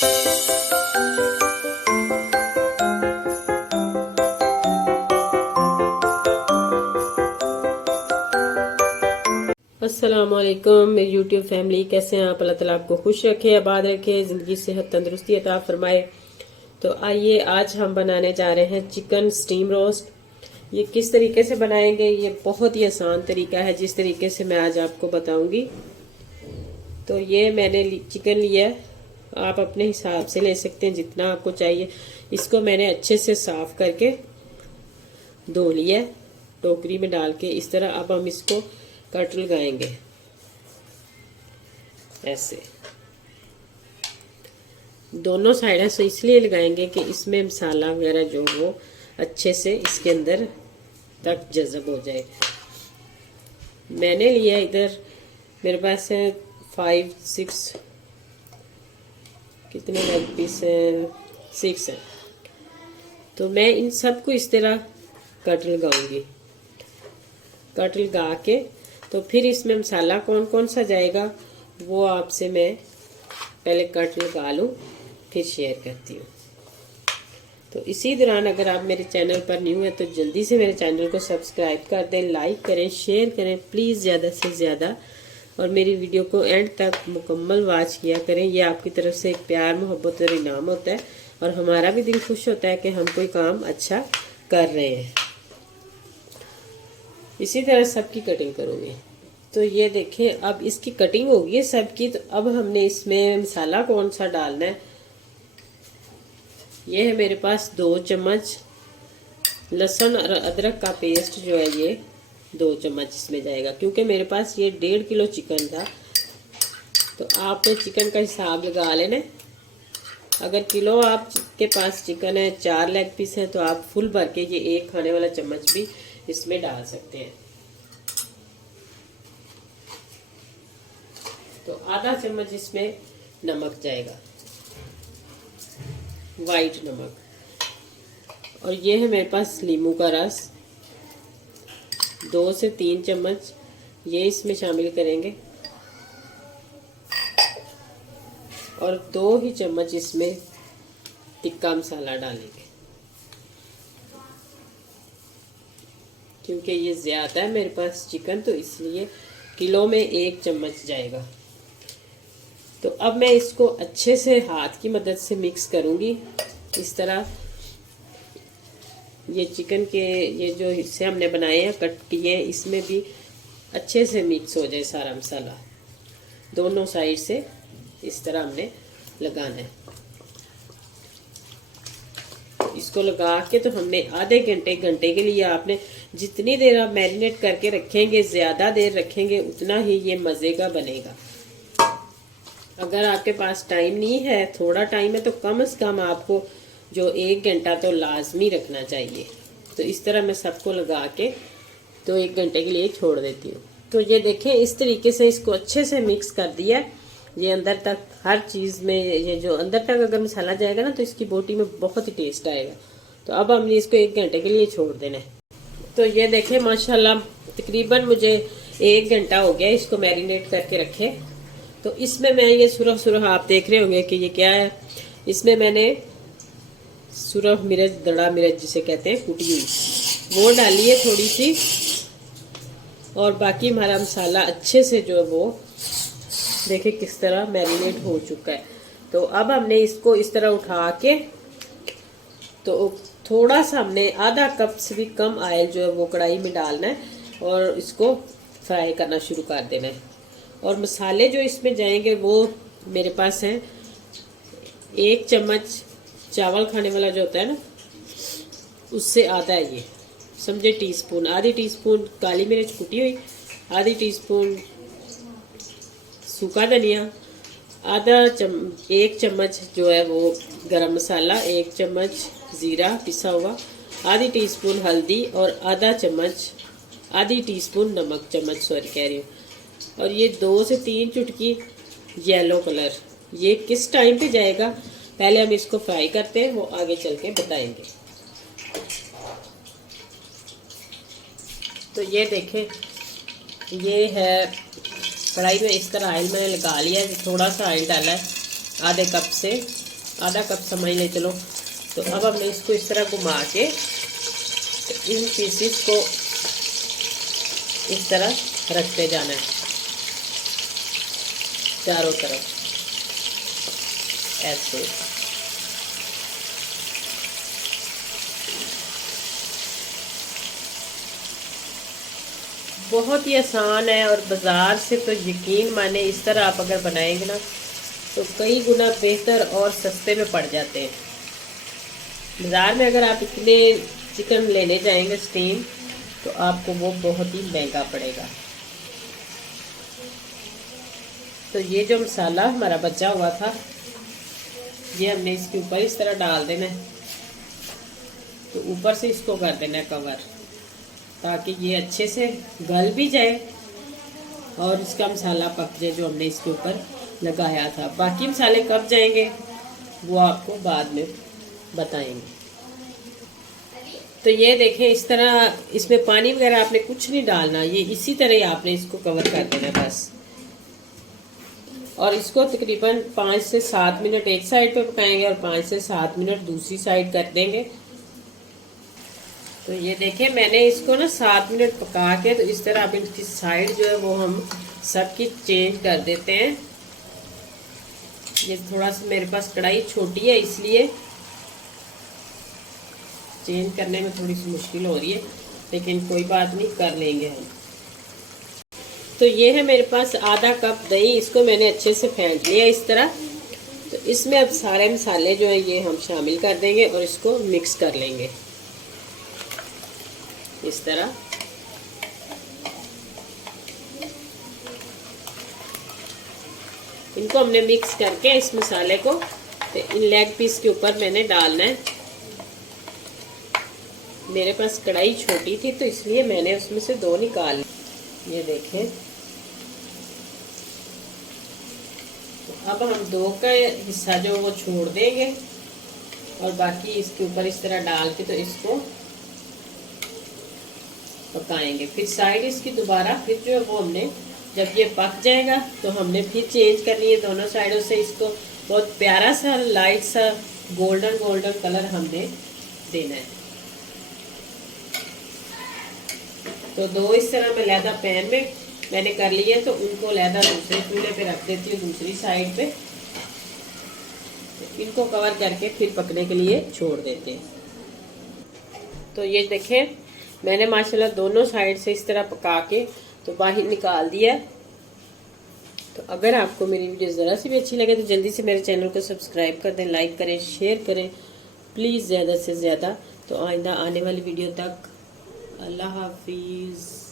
अस्सलामुअलैकुम मेरी YouTube family, कैसे हैं आप? अल्लाह ताला आपको खुश रखे, आबाद रखे, ज़िंदगी सेहत तंदुरुस्ती अता फरमाए। तो आइए आज हम बनाने जा रहे हैं चिकन स्टीम रोस्ट। ये किस तरीके से बनाएंगे, ये बहुत ही आसान तरीका है जिस तरीके से मैं आज आपको बताऊंगी। तो ये मैंने चिकन लिया है, आप अपने हिसाब से ले सकते हैं जितना आपको चाहिए। इसको मैंने अच्छे से साफ करके धो लिया, टोकरी में डाल के इस तरह। अब हम इसको कट लगाएंगे ऐसे, दोनों साइड से इसलिए लगाएंगे कि इसमें मसाला वगैरह जो वो अच्छे से इसके अंदर तक जज़ब हो जाए। मैंने लिया इधर, मेरे पास है 5-6, कितने लेग पीस है, 6 है। तो मैं इन सबको इस तरह कट लगाऊंगी। कट लगा के तो फिर इसमें मसाला कौन कौन सा जाएगा वो आपसे मैं पहले कट लगा लूँ, फिर शेयर करती हूँ। तो इसी दौरान अगर आप मेरे चैनल पर न्यू हैं तो जल्दी से मेरे चैनल को सब्सक्राइब कर दें, लाइक करें, शेयर करें प्लीज़ ज़्यादा से ज़्यादा, और मेरी वीडियो को एंड तक मुकम्मल वॉच किया करें। ये आपकी तरफ से एक प्यार मोहब्बत और इनाम होता है, और हमारा भी दिल खुश होता है कि हम कोई काम अच्छा कर रहे हैं। इसी तरह सबकी कटिंग करूँगी। तो ये देखें, अब इसकी कटिंग होगी है सबकी। तो अब हमने इसमें मसाला कौन सा डालना है, ये है मेरे पास 2 चम्मच लहसुन और अदरक का पेस्ट जो है ये 2 चम्मच इसमें जाएगा, क्योंकि मेरे पास ये 1.5 किलो चिकन था। तो आपने चिकन का हिसाब लगा लेना। अगर किलो आपके पास चिकन है, 4 लेग पीस है, तो आप फुल भर के ये 1 खाने वाला चम्मच भी इसमें डाल सकते हैं। तो आधा चम्मच इसमें नमक जाएगा, वाइट नमक। और ये है मेरे पास नींबू का रस, 2 से 3 चम्मच ये इसमें शामिल करेंगे, और 2 ही चम्मच इसमें टिक्का मसाला डालेंगे, क्योंकि ये ज़्यादा है मेरे पास चिकन, तो इसलिए किलो में 1 चम्मच जाएगा। तो अब मैं इसको अच्छे से हाथ की मदद से मिक्स करूंगी इस तरह। ये चिकन के ये जो हिस्से हमने बनाए हैं, कट किए, इसमें भी अच्छे से मिक्स हो जाए सारा मसाला, दोनों साइड से इस तरह हमने लगाना है। इसको लगा के तो हमने आधे घंटे के लिए, आपने जितनी देर आप मैरिनेट करके रखेंगे, ज़्यादा देर रखेंगे उतना ही ये मज़े का बनेगा। अगर आपके पास टाइम नहीं है, थोड़ा टाइम है, तो कम से कम आपको जो 1 घंटा तो लाजमी रखना चाहिए। तो इस तरह मैं सबको लगा के तो 1 घंटे के लिए छोड़ देती हूँ। तो ये देखें, इस तरीके से इसको अच्छे से मिक्स कर दिया। ये अंदर तक हर चीज़ में, ये जो अंदर तक अगर मसाला जाएगा ना तो इसकी बोटी में बहुत ही टेस्ट आएगा। तो अब हमने इसको 1 घंटे के लिए छोड़ देना है। तो ये देखें, माशाल्लाह तकरीबन मुझे 1 घंटा हो गया इसको मैरिनेट करके रखे। तो इसमें मैं ये सुरख आप देख रहे होंगे कि ये क्या है। इसमें मैंने सुरख मिर्च, दड़ा मिर्च जिसे कहते हैं, कुटी हुई, वो डाली है थोड़ी सी, और बाकी हमारा मसाला अच्छे से जो है वो देखिए किस तरह मैरिनेट हो चुका है। तो अब हमने इसको इस तरह उठा के, तो थोड़ा सा हमने आधा कप से भी कम ऑयल जो है वो कढ़ाई में डालना है, और इसको फ्राई करना शुरू कर देना है। और मसाले जो इसमें जाएंगे वो मेरे पास हैं 1 चम्मच चावल खाने वाला जो होता है ना, उससे आधा है ये, समझे टीस्पून, आधी टीस्पून काली मिर्च कुटी हुई, आधी टीस्पून सूखा धनिया, 1 चम्मच जो है वो गरम मसाला, 1 चम्मच ज़ीरा पिसा हुआ, आधी टीस्पून हल्दी, और आधी टीस्पून नमक, कह रही हूँ। और ये 2 से 3 चुटकी येलो कलर। ये किस टाइम पे जाएगा, पहले हम इसको फ्राई करते हैं, वो आगे चल के बताएंगे। तो ये देखें, ये है कढ़ाई में इस तरह ऑयल मैंने लगा लिया है। थोड़ा सा ऑयल डाला है, आधे कप से आधा कप समझ ले चलो। तो अब हमने इसको इस तरह घुमा के इन पीसेस को इस तरह रखते जाना है चारों तरफ ऐसे। बहुत ही आसान है और बाज़ार से तो यकीन माने इस तरह आप अगर बनाएंगे ना तो कई गुना बेहतर और सस्ते में पड़ जाते हैं। बाज़ार में अगर आप इतने चिकन लेने जाएंगे स्टीम तो आपको वो बहुत ही महंगा पड़ेगा। तो ये जो मसाला हमारा बचा हुआ था ये हमने इसके ऊपर इस तरह डाल देना है। तो ऊपर से इसको कर देना है कवर, ताकि ये अच्छे से गल भी जाए और इसका मसाला पक जाए जो हमने इसके ऊपर लगाया था। बाकी मसाले कब जाएंगे वो आपको बाद में बताएंगे। तो ये देखें इस तरह, इसमें पानी वगैरह आपने कुछ नहीं डालना, ये इसी तरह ही आपने इसको कवर कर देना बस। और इसको तकरीबन 5 से 7 मिनट एक साइड पे पकाएंगे और 5 से 7 मिनट दूसरी साइड कर देंगे। तो ये देखें मैंने इसको ना 7 मिनट पका के, तो इस तरह अब इसकी साइड जो है वो हम सबकी चेंज कर देते हैं। ये थोड़ा सा मेरे पास कढ़ाई छोटी है इसलिए चेंज करने में थोड़ी सी मुश्किल हो रही है, लेकिन कोई बात नहीं, कर लेंगे हम। तो ये है मेरे पास आधा कप दही, इसको मैंने अच्छे से फेंट लिया इस तरह। तो इसमें अब सारे मसाले जो है ये हम शामिल कर देंगे और इसको मिक्स कर लेंगे इस तरह। इनको हमने मिक्स करके इस मसाले को तो इन लेग पीस के ऊपर मैंने डालना है। मेरे पास कढ़ाई छोटी थी तो इसलिए मैंने उसमें से 2 निकाल, ये देखें। तो अब हम 2 का हिस्सा जो वो छोड़ देंगे और बाकी इसके ऊपर इस तरह डाल के तो इसको पकाएंगे। फिर साइड इसकी दोबारा फिर जो है वो हमने जब ये पक जाएगा तो हमने फिर चेंज करनी है दोनों साइडों से। इसको बहुत प्यारा सा लाइट सा गोल्डन गोल्डन कलर हमने देना है। तो 2 इस तरह मैं लहदा पैन में मैंने कर लिए, तो उनको लहदा दूसरे चूल्हे पे रख देती हूँ दूसरी साइड पे। तो इनको कवर करके फिर पकने के लिए छोड़ देते हैं। तो ये देखें मैंने माशाल्लाह दोनों साइड से इस तरह पका के तो बाहर निकाल दिया। तो अगर आपको मेरी वीडियो ज़रा सी भी अच्छी लगे तो जल्दी से मेरे चैनल को सब्सक्राइब कर दें, लाइक करें, शेयर करें प्लीज़ ज़्यादा से ज़्यादा। तो आइंदा आने वाली वीडियो तक अल्लाह हाफिज़।